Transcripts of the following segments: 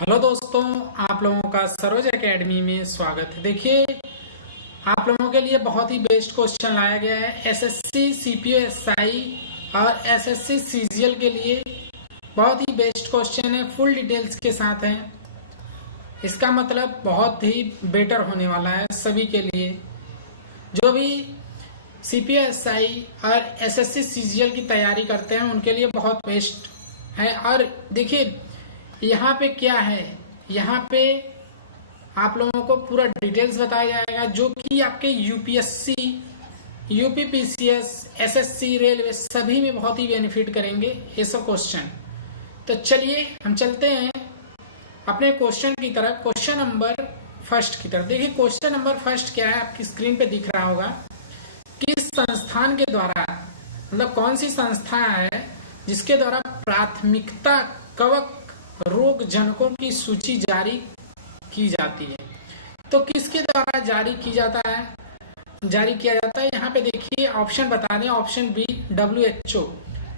Hello दोस्तों, आप लोगों का सरोज एकेडमी में स्वागत है। देखिए, आप लोगों के लिए बहुत ही बेस्ट क्वेश्चन लाया गया है। एसएससी सीपीओ एसआई और एसएससी सीजीएल के लिए बहुत ही बेस्ट क्वेश्चन है, फुल डिटेल्स के साथ है। इसका मतलब बहुत ही बेटर होने वाला है सभी के लिए। जो भी सीपीओ एसआई और एसएससी सीजीएल की तैयारी करते हैं उनके लिए बहुत बेस्ट है। और देखिए यहाँ पे क्या है, यहाँ पे आप लोगों को पूरा डिटेल्स बताया जाएगा जो कि आपके यूपीएससी, यूपीपीसीएस, एसएससी, रेलवे सभी में बहुत ही बेनिफिट करेंगे ये सब क्वेश्चन। तो चलिए हम चलते हैं अपने क्वेश्चन की तरफ, क्वेश्चन नंबर फर्स्ट की तरफ। देखिए क्वेश्चन नंबर फर्स्ट क्या है, आपकी स्क्रीन पे दिख रहा होगा। किस संस्थान के द्वारा, मतलब कौन सी संस्था है जिसके द्वारा प्राथमिकता कवक रोग जनकों की सूची जारी की जाती है? तो किसके द्वारा जारी की जाता है, जारी किया जाता है? यहाँ पे देखिए ऑप्शन बता दें। Option B WHO।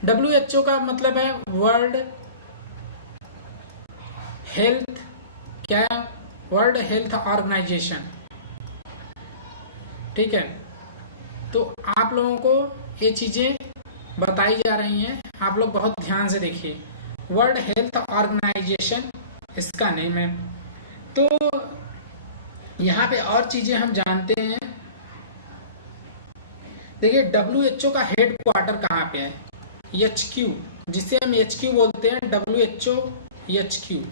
WHO का मतलब है वर्ल्ड हेल्थ, क्या है? World Health Organization. ठीक है, तो आप लोगों को ये चीजें बताई जा रही हैं, आप लोग बहुत ध्यान से देखिए। वर्ल्ड हेल्थ ऑर्गेनाइजेशन इसका नेम है। तो यहाँ पे और चीजें हम जानते हैं। देखिए WHO का हेड क्वार्टर कहाँ पे है? HQ, जिसे हम HQ बोलते हैं। WHO HQ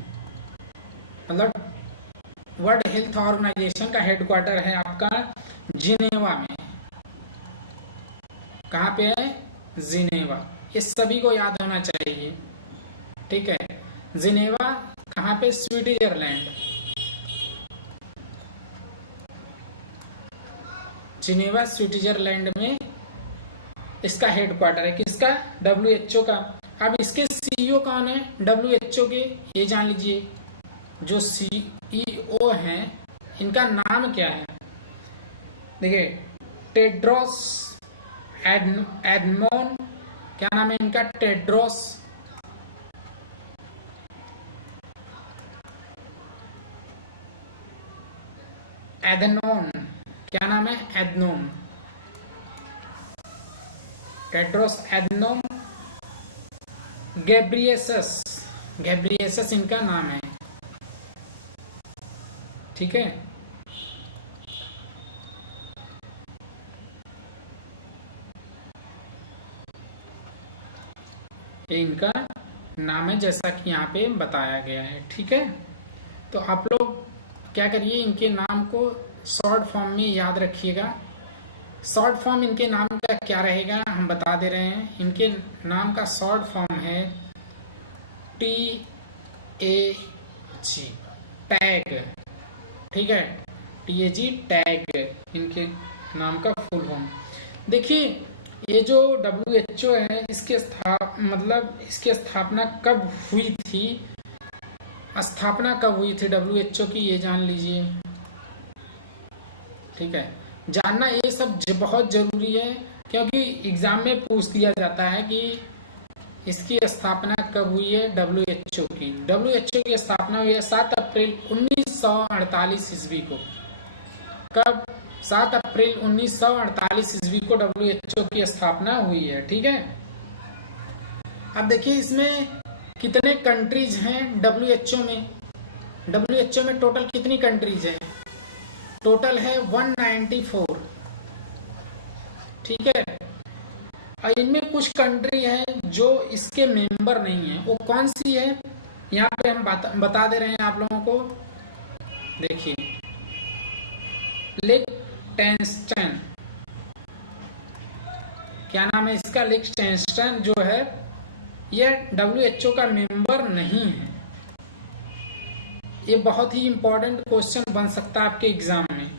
मतलब वर्ल्ड हेल्थ ऑर्गेनाइजेशन का हेड क्वार्टर है आपका जिनेवा में। कहाँ पे है? जिनेवा। ये सभी को याद होना चाहिए। ठीक है, जिनेवा कहाँ पे? स्विट्जरलैंड। जिनेवा स्विट्जरलैंड में इसका हेड क्वार्टर है। किसका? WHO का। अब इसके CEO कौन है WHO के? ये जान लीजिए। जो CEO हैं इनका नाम क्या है? देखिए टेड्रोस एडनोन, क्या नाम है इनका? टेड्रोस एडनोन। क्या नाम है? एडनोन। टेड्रोस एडनोम गैब्रियेसस, गैब्रियेसस इनका नाम है। ठीक है, ये इनका नाम है जैसा कि यहाँ पे बताया गया है। ठीक है, तो आप लोग क्या करिए, इनके नाम को शॉर्ट फॉर्म में याद रखिएगा। शॉर्ट फॉर्म इनके नाम का क्या रहेगा हम बता दे रहे हैं। इनके नाम का शॉर्ट फॉर्म है TAG, टैग। ठीक है, TAG टैग इनके नाम का फुल फॉर्म। देखिए ये जो WHO है इसके इसकी स्थापना कब हुई थी? स्थापना कब हुई थी WHO की, ये जान लीजिए। ठीक है, जानना ये सब बहुत जरूरी है क्योंकि एग्जाम में पूछ दिया जाता है कि इसकी स्थापना कब हुई है WHO की। WHO की स्थापना हुई है 7 अप्रैल 1948 ईस्वी को। कब? 7 अप्रैल 1948 ईस्वी को WHO की स्थापना हुई है। ठीक है, अब देखिए इसमें कितने कंट्रीज हैं WHO में? WHO में टोटल कितनी कंट्रीज हैं? टोटल है 194। ठीक है, और इनमें कुछ कंट्री है जो इसके मेंबर नहीं है। वो कौन सी है यहाँ पे हम बता दे रहे हैं आप लोगों को। देखिए लिechtenstein, क्या नाम है इसका? लिechtenstein जो है यह WHO का मेंबर नहीं है। ये बहुत ही इंपॉर्टेंट क्वेश्चन बन सकता है आपके एग्जाम में।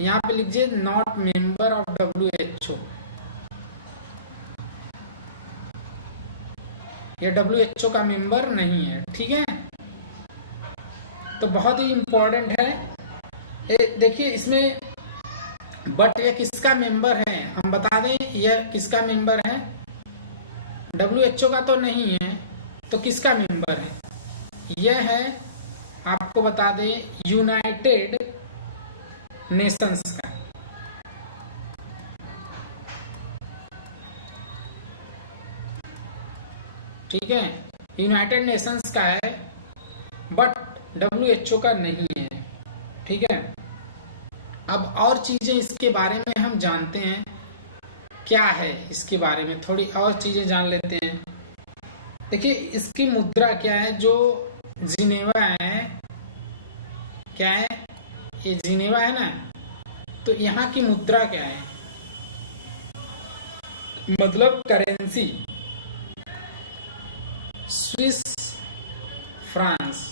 यहाँ पे लिखिए नॉट मेंबर ऑफ WHO। ये WHO का मेंबर नहीं है। ठीक है, तो बहुत ही इंपॉर्टेंट है। देखिए इसमें बट ये किसका मेंबर है हम बता दें। यह किसका मेंबर है? WHO का तो नहीं है, तो किसका मेंबर है? यह है, आपको बता दें, यूनाइटेड नेशंस का। ठीक है, यूनाइटेड नेशंस का है, बट WHO का नहीं है। ठीक है, अब और चीजें इसके बारे में हम जानते हैं, क्या है इसके बारे में थोड़ी और चीजें जान लेते हैं। देखिए, इसकी मुद्रा क्या है, जो जिनेवा है, क्या है, ये जिनेवा है ना, तो यहाँ की मुद्रा क्या है, मतलब करेंसी, स्विस फ्रांस,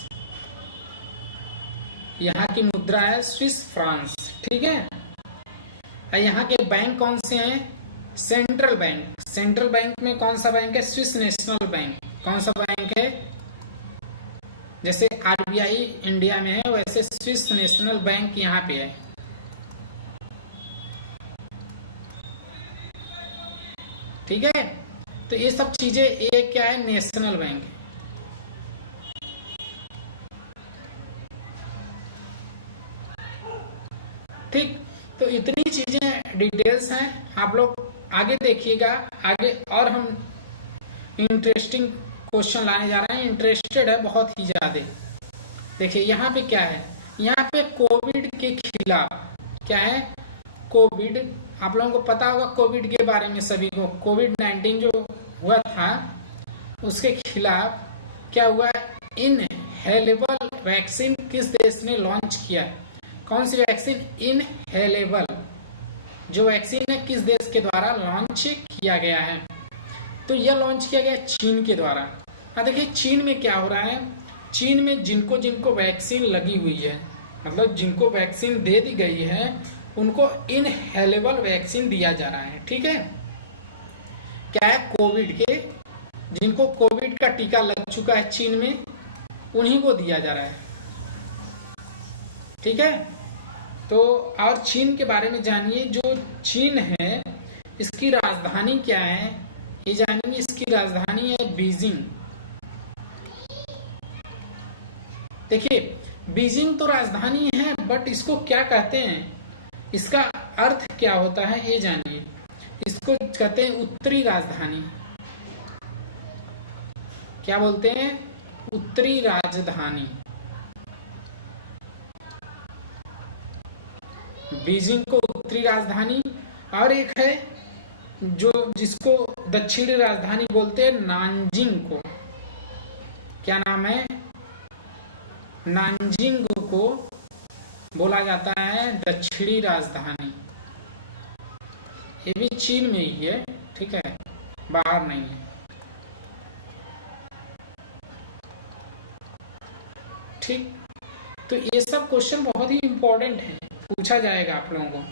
यहाँ की मुद्रा है स्विस फ्रांस। ठीक है, यहाँ के बैंक कौन से हैं, सेंट्रल बैंक। सेंट्रल बैंक में कौन सा बैंक है, स्विस नेशनल बैंक। कौन सा बैंक है, जैसे RBI इंडिया में है, वैसे स्विस नेशनल बैंक यहाँ पे है। ठीक है, तो ये सब चीजें, एक क्या है, नेशनल बैंक है। ठीक, तो इतनी चीजें डिटेल्स हैं, आप लोग आगे देखिएगा। आगे और हम इंटरेस्टिंग क्वेश्चन लाने जा रहे हैं, इंटरेस्टेड है बहुत ही ज्यादा। देखिए यहाँ पे क्या है, यहाँ पे कोविड के खिलाफ क्या है, कोविड, आप लोगों को पता होगा कोविड के बारे में सभी को, कोविड-19 जो हुआ था उसके खिलाफ क्या हुआ, इनहेलेबल वैक्सीन किस देश ने लॉन्च किया। कौन सी वैक्सीन, इनहेलेबल जो वैक्सीन है किस देश के द्वारा लॉन्च किया गया है, तो यह लॉन्च किया गया चीन के द्वारा। देखिए चीन में क्या हो रहा है, चीन में जिनको जिनको वैक्सीन लगी हुई है, मतलब जिनको वैक्सीन दे दी गई है, उनको इनहेलेबल वैक्सीन दिया जा रहा है। ठीक है, क्या है, कोविड के, जिनको कोविड का टीका लग चुका है चीन में, उन्हीं को दिया जा रहा है। ठीक है, तो और चीन के बारे में जानिए, जो चीन है इसकी राजधानी क्या है, ये जानेंगे। इसकी राजधानी है बीजिंग। देखिए, बीजिंग तो राजधानी है, बट इसको क्या कहते हैं, इसका अर्थ क्या होता है ये जानिए। इसको कहते हैं उत्तरी राजधानी। क्या बोलते हैं, उत्तरी राजधानी। बीजिंग को उत्तरी राजधानी, और एक है जो जिसको दक्षिणी राजधानी बोलते हैं, नानजिंग को। क्या नाम है, नानजिंग को बोला जाता है दक्षिणी राजधानी। ये भी चीन में ही है। ठीक है, बाहर नहीं है। ठीक, तो ये सब क्वेश्चन बहुत ही इंपॉर्टेंट है, पूछा जाएगा आप लोगों को।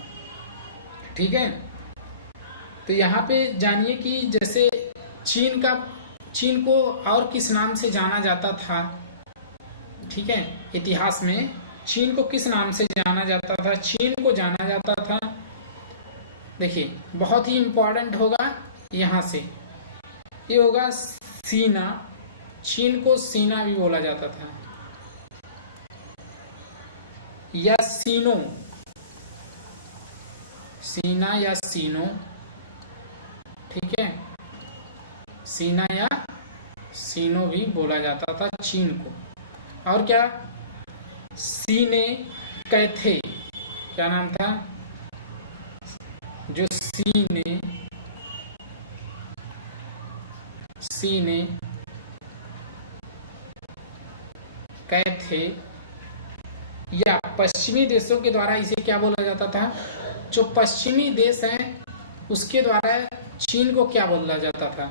ठीक है, तो यहाँ पे जानिए कि जैसे चीन को और किस नाम से जाना जाता था। ठीक है, इतिहास में चीन को किस नाम से जाना जाता था, चीन को जाना जाता था, देखिए बहुत ही इंपॉर्टेंट होगा यहाँ से, ये होगा सीना। चीन को सीना भी बोला जाता था, या सीनो, सीना या सीनो। ठीक है, सीना या सीनो भी बोला जाता था चीन को। और क्या, सीने कैथे, क्या नाम था, जो सीने कैथे, या पश्चिमी देशों के द्वारा इसे क्या बोला जाता था, जो पश्चिमी देश हैं उसके द्वारा चीन को क्या बोला जाता था,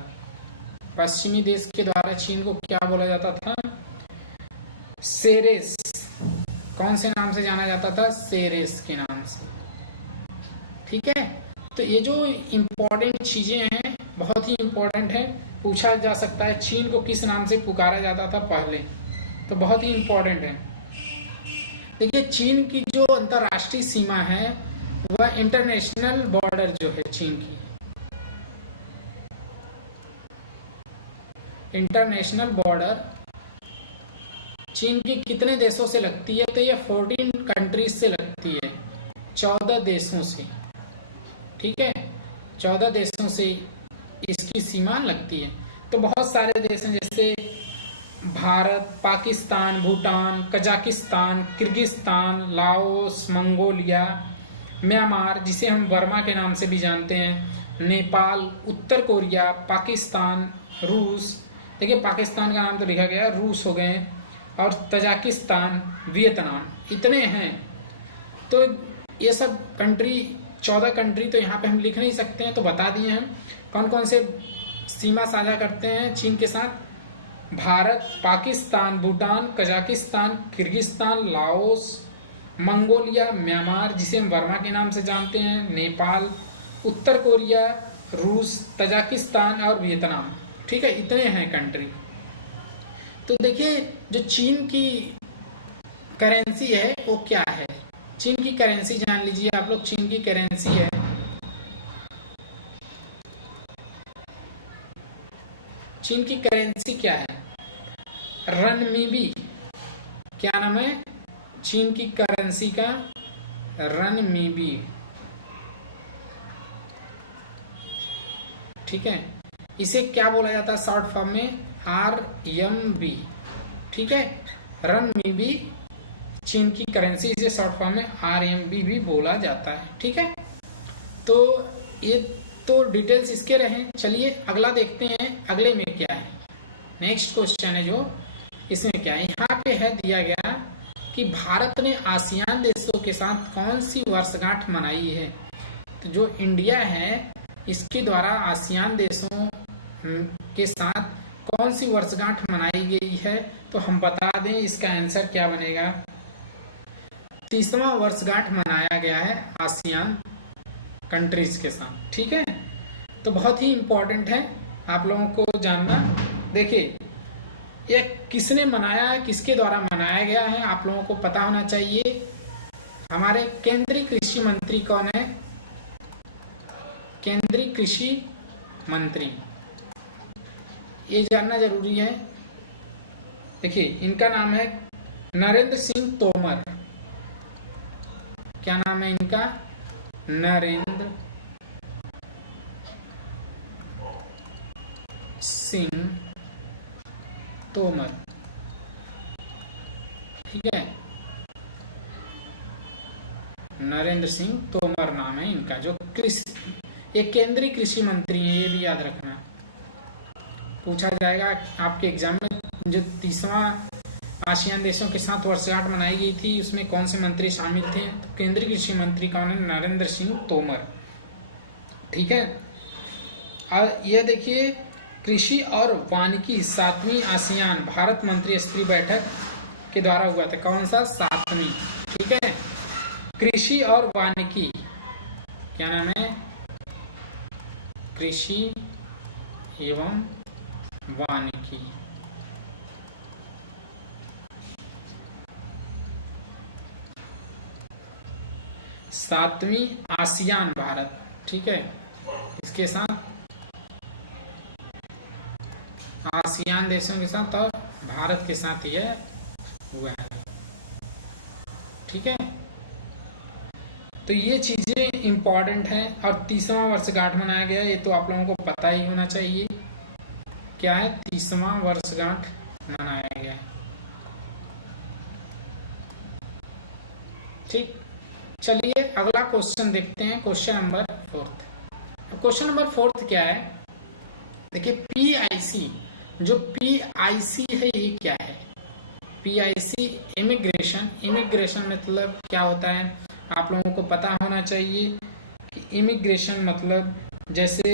पश्चिमी देश के द्वारा चीन को क्या बोला जाता था, सेरेस। कौन से नाम से जाना जाता था, सेरेस के नाम से। ठीक है, तो ये जो इम्पोर्टेंट चीजें हैं, बहुत ही इम्पोर्टेंट है, पूछा जा सकता है चीन को किस नाम से पुकारा जाता था पहले, तो बहुत ही इम्पोर्टेंट है। देखिए, चीन की जो अंतरराष्ट्रीय सीमा है वह इंटरनेशनल बॉर्डर जो है चीन की, इंटरनेशनल बॉर्डर चीन की कितने देशों से लगती है? तो ये 14 कंट्रीज से लगती है, 14 देशों से। ठीक है, 14 देशों से इसकी सीमा लगती है। तो बहुत सारे देश हैं, जैसे Bharat, Pakistan, Bhutan, Kazakhstan, Kyrgyzstan, Laos, Mongolia, Myanmar जिसे हम बर्मा के नाम से भी जानते हैं, नेपाल, उत्तर कोरिया, पाकिस्तान, रूस, देखिए पाकिस्तान का नाम तो लिखा गया, रूस हो गए, और तजाकिस्तान, वियतनाम, इतने हैं। तो ये सब कंट्री, 14 कंट्री तो यहाँ पे हम लिख नहीं सकते हैं, तो बता दिए हम कौन कौन से सीमा साझा करते हैं चीन के साथ। Bharat, Pakistan, Bhutan, Kazakhstan, Kyrgyzstan, Laos, Mongolia, Myanmar जिसे हम बर्मा के नाम से जानते हैं, नेपाल, उत्तर कोरिया, रूस, तजाकिस्तान और वियतनाम। ठीक है, इतने हैं कंट्री। तो देखिए जो चीन की करेंसी है वो क्या है, चीन की करेंसी जान लीजिए आप लोग। चीन की करेंसी है, चीन की करेंसी क्या है? रनमीबी। क्या नाम है चीन की करेंसी का? रनमीबी। ठीक है, इसे क्या बोला जाता है शॉर्ट फॉर्म में? RMB। ठीक है, रनमीबी चीन की करेंसी, इसे शॉर्ट फॉर्म में RMB भी बोला जाता है। ठीक है, तो ये तो डिटेल्स इसके रहे। चलिए अगला देखते हैं, अगले में क्या है। नेक्स्ट क्वेश्चन है जो इसमें क्या है, यहाँ पे है दिया गया कि भारत ने आसियान देशों के साथ कौन सी वर्षगांठ मनाई है। तो जो इंडिया है इसके द्वारा आसियान देशों के साथ कौन सी वर्षगांठ मनाई गई है, तो हम बता दें इसका आंसर क्या बनेगा। 30वां वर्षगांठ मनाया गया है आसियान कंट्रीज के साथ। ठीक है, तो बहुत ही इंपॉर्टेंट है आप लोगों को जानना। देखिए ये किसने मनाया है, किसके द्वारा मनाया गया है, आप लोगों को पता होना चाहिए। हमारे केंद्रीय कृषि मंत्री कौन है? केंद्रीय कृषि मंत्री, ये जानना जरूरी है। देखिए इनका नाम है नरेंद्र सिंह तोमर। क्या नाम है इनका? नरेंद्र सिंह तोमर। ठीक है, नरेंद्र सिंह तोमर नाम है इनका, जो कृषि, ये केंद्रीय कृषि मंत्री है, ये भी याद रखना। पूछा जाएगा आपके एग्जाम में, जो 30वां आसियान देशों के साथ वर्षगांठ मनाई गई थी उसमें कौन से मंत्री शामिल थे, तो केंद्रीय कृषि मंत्री कौन है? नरेंद्र सिंह तोमर। ठीक है, और यह देखिए कृषि और वानिकी 7वीं आसियान भारत मंत्री स्तरीय बैठक के द्वारा हुआ था। कौन सा? 7वीं। ठीक है, कृषि और वानिकी, क्या नाम है? कृषि एवं वानिकी। सातवीं आसियान भारत। ठीक है, इसके साथ आसियान देशों के साथ और भारत के साथ यह हुआ है। ठीक है, तो ये चीजें इंपॉर्टेंट हैं। और 30वां वर्षगांठ मनाया गया, ये तो आप लोगों को पता ही होना चाहिए। क्या है? 30वां वर्षगांठ मनाया गया। ठीक, चलिए अगला क्वेश्चन देखते हैं, क्वेश्चन नंबर 4। क्वेश्चन नंबर 4 क्या है? देखिए PIC, जो PIC है ये क्या है? PIC immigration. इमिग्रेशन मतलब क्या होता है आप लोगों को पता होना चाहिए कि इमिग्रेशन मतलब जैसे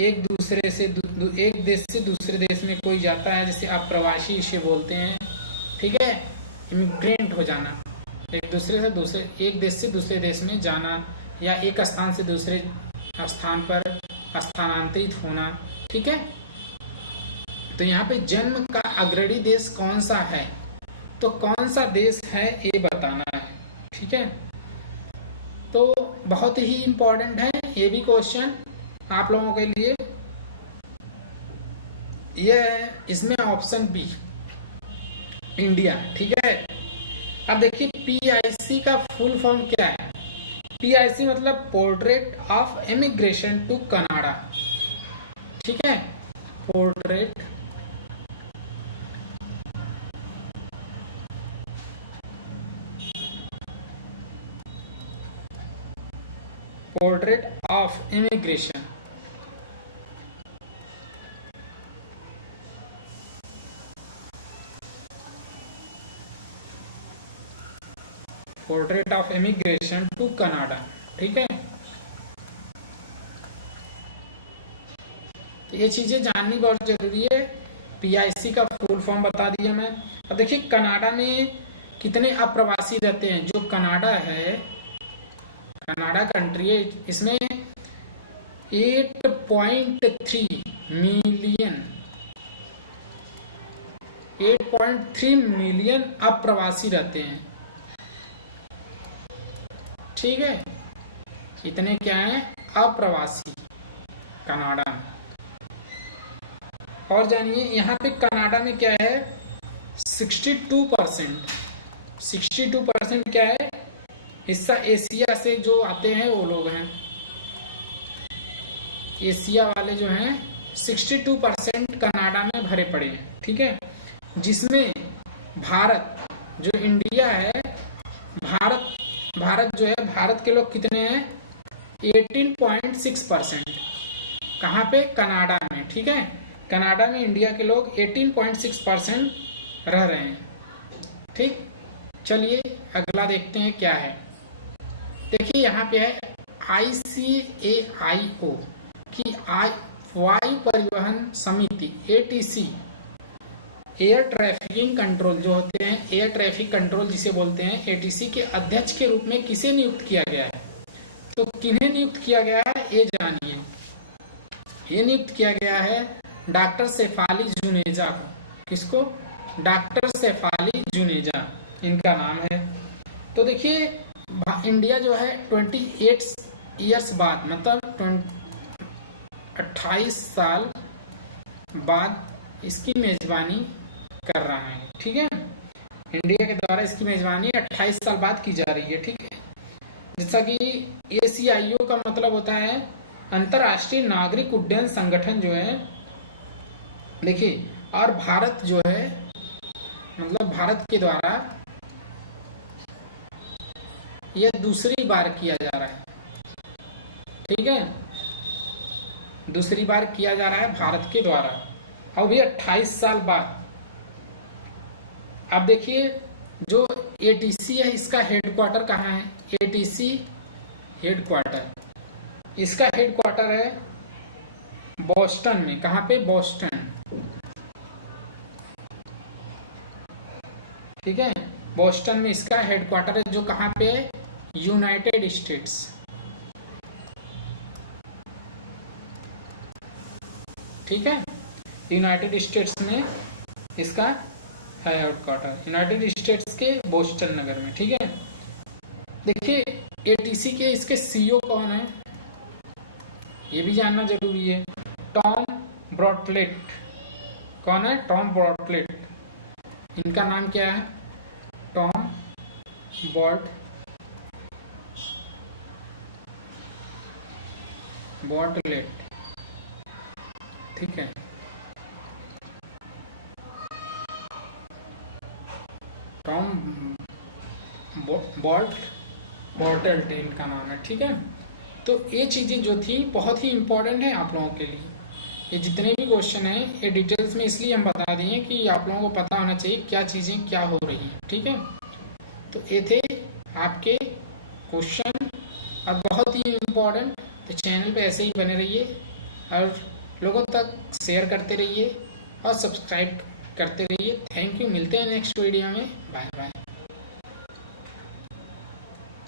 एक दूसरे से एक देश से दूसरे देश में कोई जाता है, जैसे आप प्रवासी इसे बोलते हैं। ठीक है, इमिग्रेंट हो जाना, एक देश से दूसरे देश में जाना, या एक स्थान से दूसरे स्थान पर स्थानांतरित होना। ठीक है, तो यहाँ पे जन्म का अग्रणी देश कौन सा है, तो कौन सा देश है ये बताना है। ठीक है, तो बहुत ही इंपॉर्टेंट है ये भी क्वेश्चन आप लोगों के लिए। यह है इसमें ऑप्शन बी, इंडिया, ठीक है। अब देखिए पीआईसी का फुल फॉर्म क्या है। पीआईसी मतलब portrait of immigration to Canada, ठीक है। Portrait of immigration, portrait of immigration to Canada, ठीक है। तो ये चीजें जाननी बहुत जरूरी है। पीआईसी का फुल फॉर्म बता दिया मैं। अब देखिए कनाडा में कितने अप्रवासी रहते हैं। जो कनाडा है, कनाडा कंट्री है, इसमें 8.3 मिलियन 8.3 मिलियन अप्रवासी रहते हैं, ठीक है। इतने क्या हैं अप्रवासी कनाडा में। और जानिए यहाँ पे कनाडा में क्या है 62% क्या है हिस्सा एशिया से जो आते हैं वो लोग हैं। एशिया वाले जो हैं 62% कनाडा में भरे पड़े हैं, ठीक है। जिसमें भारत जो इंडिया है, भारत जो है, भारत के लोग कितने हैं 18.6%। कहाँ पे कनाडा में, ठीक है। कनाडा में इंडिया के लोग 18.6% रह रहे हैं, ठीक। चलिए अगला देखते हैं क्या है। देखिए यहाँ पे है ICAIO की वायु परिवहन समिति ATC, एयर ट्रैफिकिंग कंट्रोल जो होते हैं, एयर ट्रैफिक कंट्रोल जिसे बोलते हैं, ATC के अध्यक्ष के रूप में किसे नियुक्त किया गया है। तो किन्हें नियुक्त किया गया है ये जानिए। ये नियुक्त किया गया है डॉक्टर शेफाली जुनेजा को। किसको? डॉक्टर शेफाली जुनेजा इनका नाम है। तो देखिए इंडिया जो है 28 ईयर्स बाद, मतलब 28 साल बाद इसकी मेजबानी कर रहा है, ठीक है। इंडिया के द्वारा इसकी मेजबानी 28 साल बाद की जा रही है, ठीक है। जैसा कि ACIO का मतलब होता है अंतर्राष्ट्रीय नागरिक उड्डयन संगठन जो है। देखिए और भारत जो है, मतलब भारत के द्वारा यह दूसरी बार किया जा रहा है, ठीक है। दूसरी बार किया जा रहा है भारत के द्वारा, और भी 28 साल बाद। अब देखिए जो ATC है इसका हेडक्वार्टर कहाँ है। ATC हेडक्वार्टर, इसका हेडक्वार्टर है बॉस्टन में। कहाँ पे? बॉस्टन, ठीक है। बॉस्टन में इसका हेडक्वार्टर है, जो कहाँ पे है? यूनाइटेड स्टेट्स, ठीक है। यूनाइटेड स्टेट्स में इसका है हेडक्वार्टर, यूनाइटेड स्टेट्स के बोस्टन नगर में, ठीक है। देखिए ATC के इसके CEO कौन है ये भी जानना जरूरी है। टॉम ब्रॉडप्लेट। कौन है? टॉम ब्रॉडप्लेट। इनका नाम क्या है? टॉम ब्रॉडप्लेट, ठीक है। टॉम बॉटल्ट इनका नाम है, ठीक है। तो ये चीज़ें जो थी बहुत ही इम्पोर्टेंट है आप लोगों के लिए। ये जितने भी क्वेश्चन हैं ये डिटेल्स में इसलिए हम बता दिए कि आप लोगों को पता होना चाहिए क्या चीज़ें क्या हो रही हैं, ठीक है। तो ये थे आपके क्वेश्चन और बहुत ही इम्पोर्टेंट। तो चैनल पे ऐसे ही बने रहिए और लोगों तक शेयर करते रहिए और सब्सक्राइब करते रहिए। Thank you. मिलते हैं नेक्स्ट वीडियो में। Bye bye.